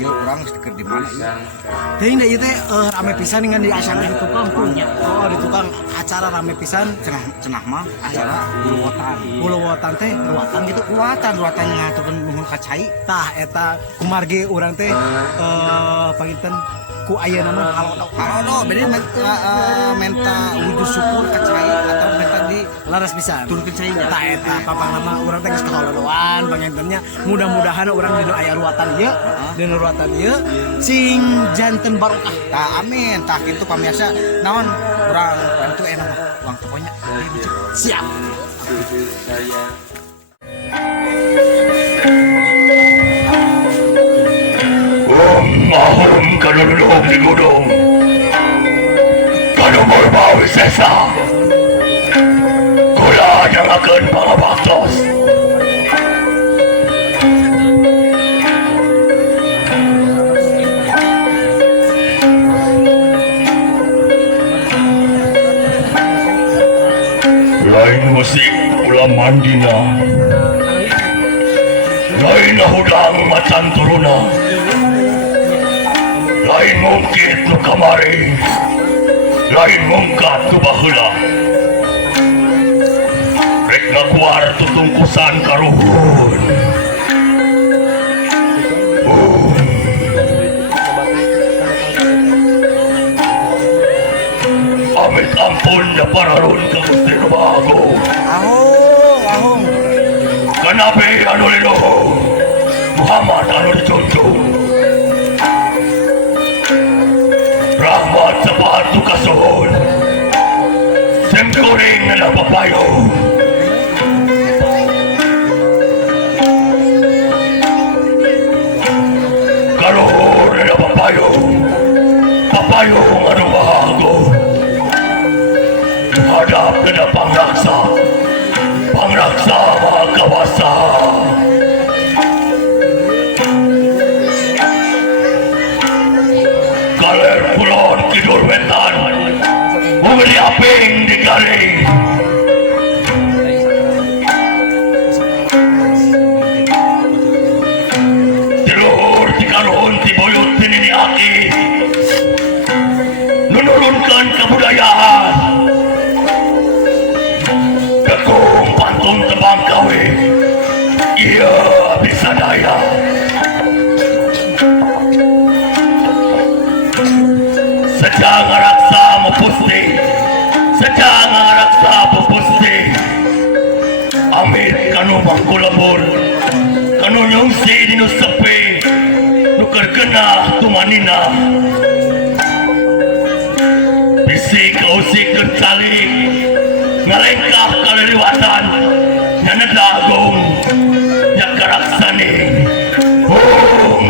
iya orang keur di mana ieu. Teuing da ieu teh rame pisan dengan di acara di tukang punya. Oh, di tukang acara rame pisan Cenah mah acara Buluwotan. Buluwotan teh ruatan gitu. Ruatan ngaturkeun nuhun ka cai. Tah eta kumargi urang teh panginten ku ayeuna mah Halodo beda menta wujud syukur ka cai atau menta di laras pisan. turunkeun cai nya. Tah eta papang nama urang teh geus kaholodoan pangintennya mudah-mudahan urang dinu aya ruatan ieu, dinu ruatan ieu sing janten barokah. Tah amin, tah kitu pamirsa naon urang bantu enak mah uang tokonya. Siap. Mahum kanu duduk di gunung, kanu berbau sesa, kula jangakeun pangabaktos. Lain musik ulah mandina, lain hudang macan turuna. Lain mungkin tu kamari, lain mungkat tu baheula. Rek ngakuar tu tungkusan karuhun. Amit ampun ya pararun ka Gusti Nubago. Ahong. Kanabe anu linuhu, Muhammad anu dijunjung. Rahmat sepatu kasuhun, sengkuring na papayo. Kaluhur na papayo, papayo anu bahago. Hadap na pangraksa, pangraksa makawasa. Kaler Kulon Kidul Wetan, Uli Aping di Kali. Tiluhur di Kaluhun di Buyut Tinini Aki, menurunkan kebudayaan. Kekung pantun tebang kawi, iya bisa daya. Sejang raksa mepusti, sejang raksa mepusti. Amit kanu bangku lembur, kanu nyungsi dinu sepi, nuker kena tumanina. Bisi kausi kercali, ngalengkap kaliliwatan, nyanada agung, nyakaraksani. Ahong.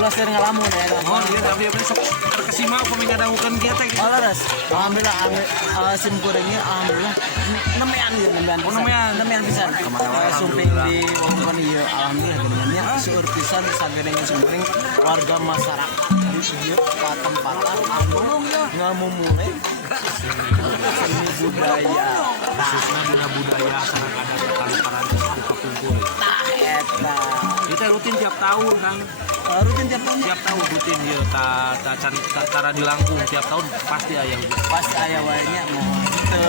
ulah sering ngalamun ya. Oh dia tapi besok terkesima pemain ada bukan dia teh. Oh laras, alhamdulillah sim gorengnya alhamdulillah nemean ya nemean. Oh, nemean bisa. Kemana sumping di waktu kan iya alhamdulillah nemeannya seueur pisan sagedengan sim goreng warga masyarakat di ieu tempatan anu ngamumule seni budaya Khususnya dina budaya asalkan ada kali parantos buka kumpul. tah eta. Kita rutin tiap tahun kan. Rutin tiap tahun Tiap tahun rutin dia cara di Langkung tiap tahun pasti aya hujan. pasti aya wae nya mohon teu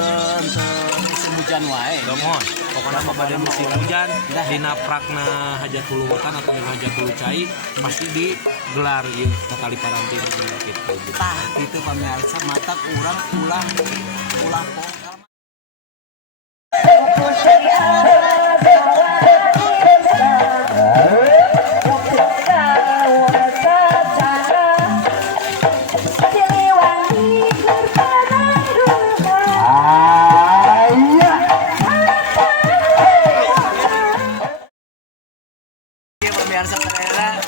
musim hujan wae. Domon, pokoknya pada musim hujan dina prakna Hajatul Hutan atau dina Hajatul Cai pasti digelar ieu kali parantin gitu. Tah itu pamirsa mata urang ulah po. Iya pemirsa ternyata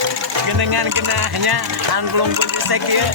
gendengan genahnya an belum kunci sek ieu.